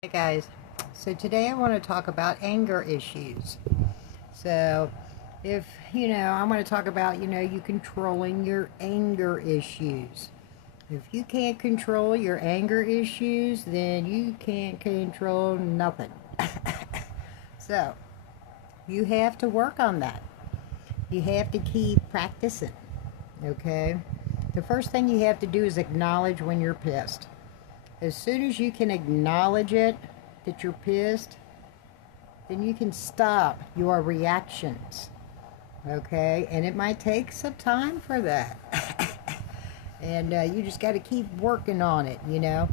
Hey guys, so today I want to talk about anger issues. So, if I want to talk about you controlling your anger issues. If you can't control your anger issues, then you can't control nothing. So, you have to work on that. You have to keep practicing, okay? The first thing you have to do is acknowledge when you're pissed. As soon as you can acknowledge it, that you're pissed, then you can stop your reactions. Okay? And it might take some time for that. And you just got to keep working on it. And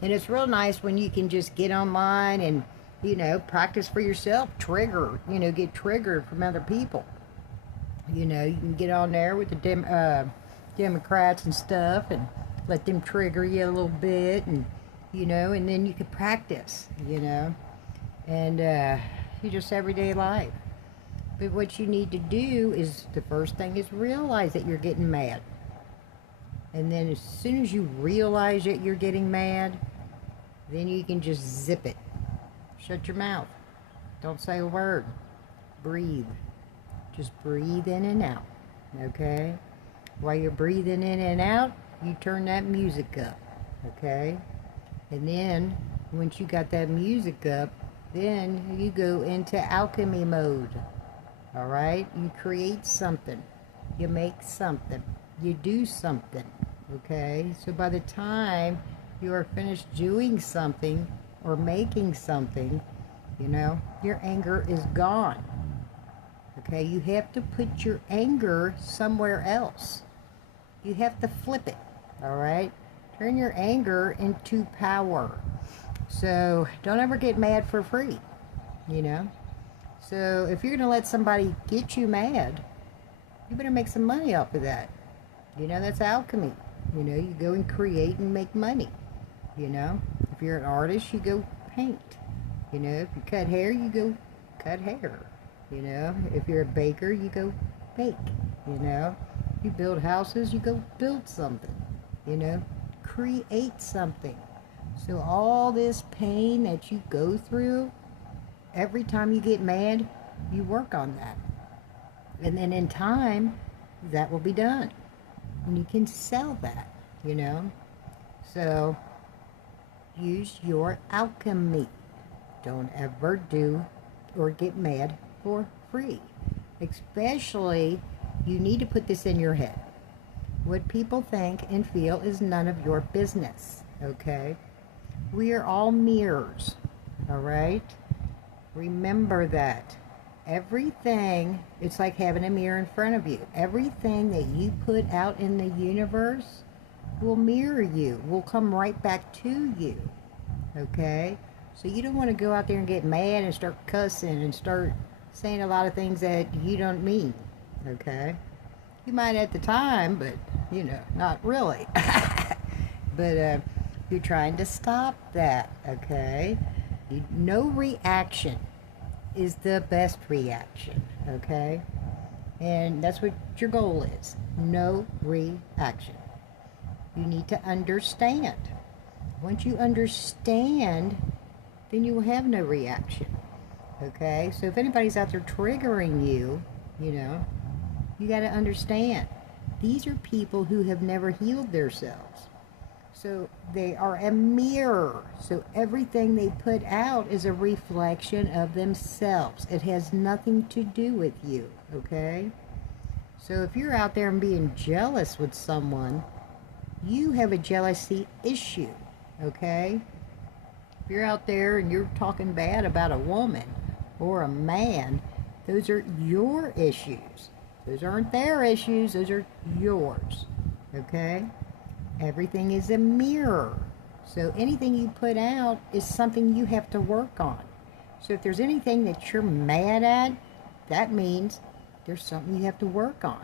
it's real nice when you can just get online and, practice for yourself, get triggered from other people. You can get on there with the Democrats and stuff and let them trigger you a little bit, and and then you can practice, and you just everyday life. But what you need to do is, the first thing is realize that you're getting mad. And then as soon as you realize that you're getting mad, then you can just zip it. Shut your mouth. Don't say a word. Breathe. Just breathe in and out. Okay? While you're breathing in and out, you turn that music up. Okay? And then, once you got that music up, then you go into alchemy mode. Alright? You create something. You make something. You do something. Okay? So by the time you are finished doing something or making something, your anger is gone. Okay? You have to put your anger somewhere else. You have to flip it. Alright? Turn your anger into power. So don't ever get mad for free. So if you're going to let somebody get you mad, you better make some money off of that. That's alchemy. You go and create and make money. If you're an artist, you go paint. If you cut hair, you go cut hair. If you're a baker, you go bake. You build houses, you go build something. Create something. So all this pain that you go through, every time you get mad, you work on that. And then in time, that will be done. And you can sell that. So use your alchemy. Don't ever do or get mad for free. Especially, you need to put this in your head. What people think and feel is none of your business, okay? We are all mirrors, all right? Remember that. Everything, it's like having a mirror in front of you. Everything that you put out in the universe will mirror you, will come right back to you, okay? So you don't want to go out there and get mad and start cussing and start saying a lot of things that you don't mean, okay? You might at the time, but, not really. But you're trying to stop that, okay? No reaction is the best reaction, okay? And that's what your goal is. No reaction. You need to understand. Once you understand, then you will have no reaction, okay? So if anybody's out there triggering you, you got to understand, these are people who have never healed themselves. So they are a mirror. So everything they put out is a reflection of themselves. It has nothing to do with you, okay? So if you're out there and being jealous with someone, you have a jealousy issue, okay? If you're out there and you're talking bad about a woman or a man, those are your issues. Those aren't their issues, those are yours, okay? Everything is a mirror. So anything you put out is something you have to work on. So if there's anything that you're mad at, that means there's something you have to work on.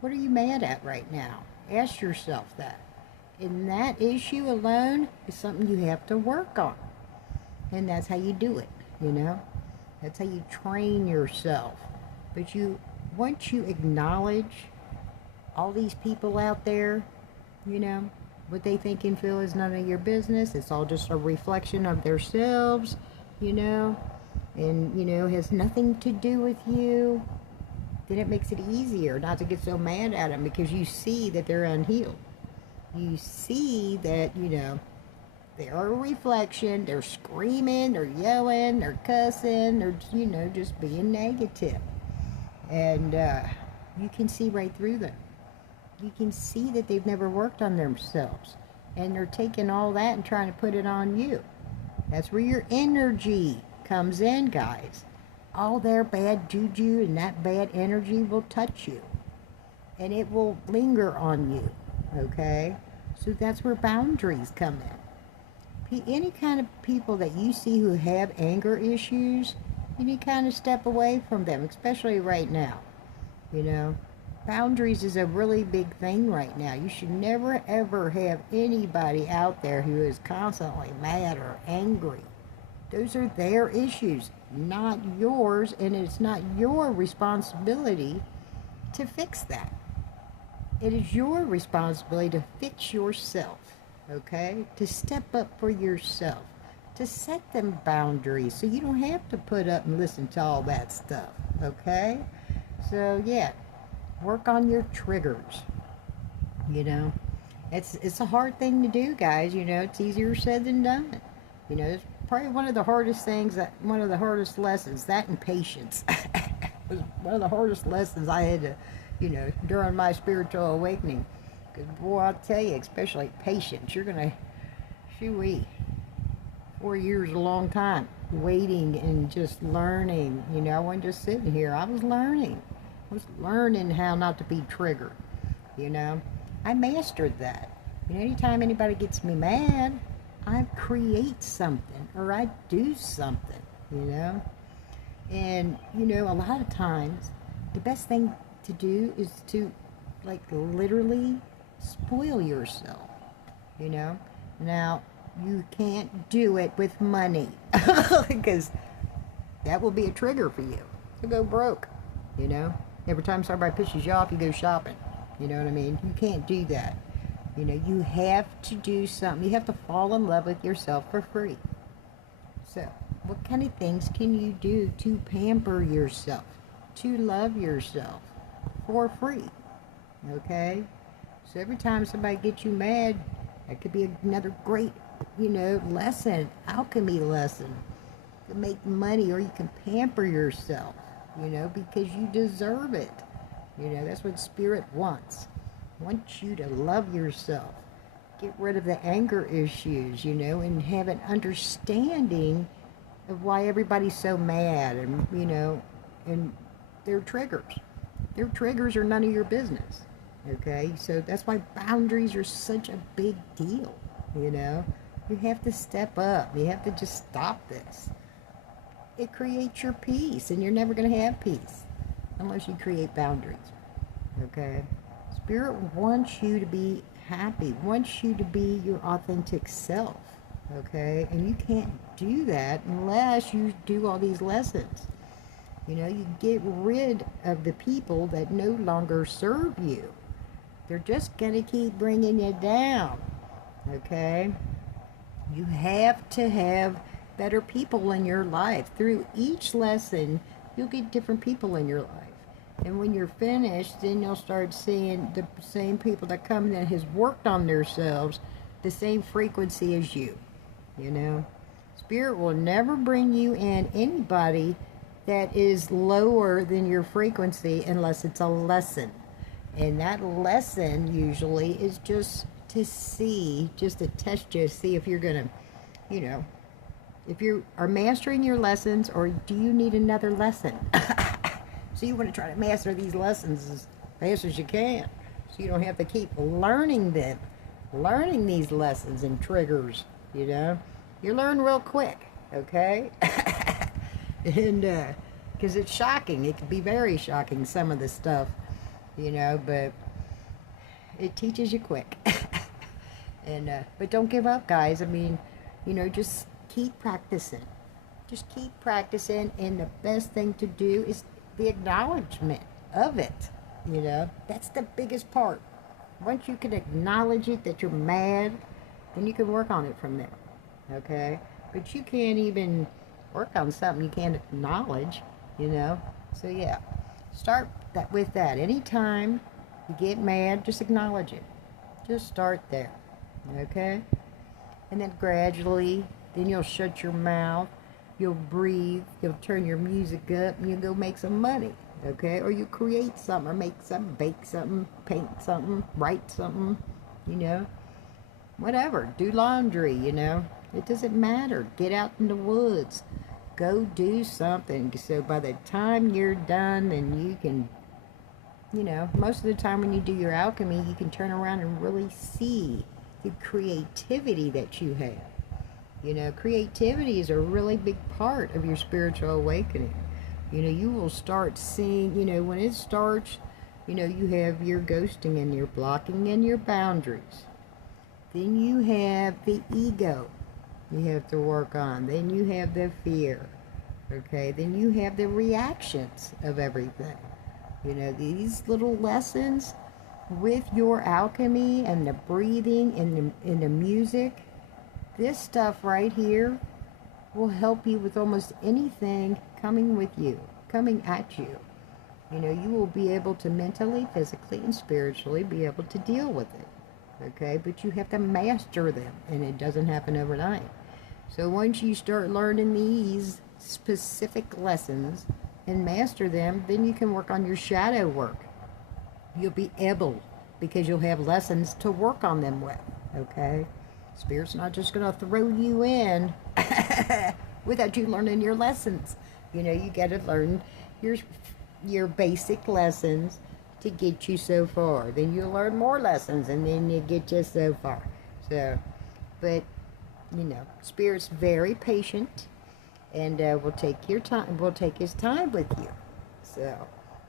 What are you mad at right now? Ask yourself that. And that issue alone is something you have to work on. And that's how you do it, That's how you train yourself. But once you acknowledge all these people out there, What they think and feel is none of your business. It's all just a reflection of themselves, you know, and, you know, has nothing to do with you. Then it makes it easier not to get so mad at them because you see that they're unhealed. You see that, you know, they're a reflection. They're screaming, they're yelling, they're cussing, they're, you know, just being negative. And you can see right through them. You can see that they've never worked on themselves. And they're taking all that and trying to put it on you. That's where your energy comes in, guys. All their bad juju and that bad energy will touch you. And it will linger on you. Okay? So that's where boundaries come in. Any kind of people that you see who have anger issues, you need to kind of step away from them, especially right now. You know? Boundaries is a really big thing right now. You should never ever have anybody out there who is constantly mad or angry. Those are their issues, not yours, and it's not your responsibility to fix that. It is your responsibility to fix yourself, okay? To step up for yourself, to set them boundaries so you don't have to put up and listen to all that stuff, okay? So, yeah. Work on your triggers, you know. It's a hard thing to do, guys, you know. It's easier said than done. You know, it's probably one of the hardest things, one of the hardest lessons, that and patience was one of the hardest lessons I had to, you know, during my spiritual awakening. Because, boy, I'll tell you, especially patience, you're going to, shoo-wee, 4 years is a long time, waiting and just learning. You know, I wasn't just sitting here, I was learning. I was learning how not to be triggered, you know. I mastered that. You know, anytime anybody gets me mad, I create something or I do something, you know. And, you know, a lot of times, the best thing to do is to, like, literally spoil yourself, you know. Now, you can't do it with money because that will be a trigger for you to go broke, you know. Every time somebody pisses you off, you go shopping. You know what I mean? You can't do that. You know, you have to do something. You have to fall in love with yourself for free. So, what kind of things can you do to pamper yourself, to love yourself for free? Okay? So every time somebody gets you mad, that could be another great, you know, lesson, alchemy lesson to make money, or you can pamper yourself. You know, because you deserve it. You know, that's what Spirit wants. Wants you to love yourself. Get rid of the anger issues, you know, and have an understanding of why everybody's so mad and, you know, and their triggers. Their triggers are none of your business. Okay? So that's why boundaries are such a big deal, you know. You have to step up. You have to just stop this. It creates your peace, and you're never going to have peace unless you create boundaries. Okay? Spirit wants you to be happy, wants you to be your authentic self. Okay? And you can't do that unless you do all these lessons. You know, you get rid of the people that no longer serve you. They're just going to keep bringing you down. Okay? You have to have better people in your life. Through each lesson, you'll get different people in your life. And when you're finished, then you'll start seeing the same people that come in that has worked on themselves, the same frequency as you. You know? Spirit will never bring you in anybody that is lower than your frequency unless it's a lesson. And that lesson usually is just to see, just to test you, see if you're going to, you know, if you are mastering your lessons, or do you need another lesson? So you want to try to master these lessons as fast as you can, so you don't have to keep learning them, learning these lessons and triggers, you know. You learn real quick, okay? And because it's shocking. It can be very shocking, some of the stuff, you know, but it teaches you quick. And but don't give up, guys. I mean, you know, just keep practicing. Just keep practicing, and the best thing to do is the acknowledgement of it. You know, that's the biggest part. Once you can acknowledge it that you're mad, then you can work on it from there. Okay? But you can't even work on something you can't acknowledge, you know? So yeah, start that with that. Anytime you get mad, just acknowledge it. Just start there. Okay? And then gradually, then you'll shut your mouth, you'll breathe, you'll turn your music up, and you'll go make some money. Okay? Or you create something, or make something, bake something, paint something, write something, you know? Whatever. Do laundry, you know? It doesn't matter. Get out in the woods. Go do something. So by the time you're done, then you can, you know, most of the time when you do your alchemy, you can turn around and really see the creativity that you have. You know, creativity is a really big part of your spiritual awakening. You know, you will start seeing, you know, when it starts, you know, you have your ghosting and your blocking and your boundaries. Then you have the ego you have to work on. Then you have the fear. Okay, then you have the reactions of everything. You know, these little lessons with your alchemy and the breathing and the music, this stuff right here will help you with almost anything coming with you, coming at you. You know, you will be able to mentally, physically, and spiritually be able to deal with it. Okay, but you have to master them, and it doesn't happen overnight. So once you start learning these specific lessons and master them, then you can work on your shadow work. You'll be able, because you'll have lessons to work on them with. Okay, Spirit's not just going to throw you in without you learning your lessons. You know, you got to learn your basic lessons to get you so far. Then you learn more lessons, and then you get you so far. So, but you know, Spirit's very patient, and will take your time. Will take his time with you. So,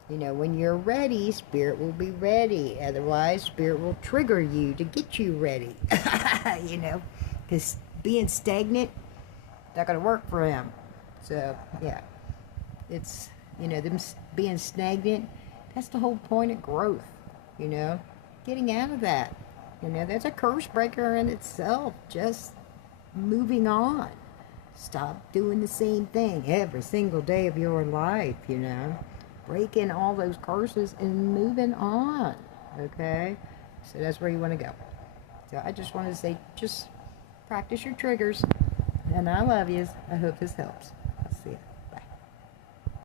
you know, when you're ready, Spirit will be ready. Otherwise, Spirit will trigger you to get you ready. You know, because being stagnant, not going to work for him. So, yeah, it's, you know, them being stagnant. That's the whole point of growth, you know, getting out of that. You know, that's a curse breaker in itself, just moving on. Stop doing the same thing every single day of your life, you know, breaking all those curses and moving on, okay? So that's where you want to go. So I just wanted to say, just practice your triggers, and I love yous. I hope this helps.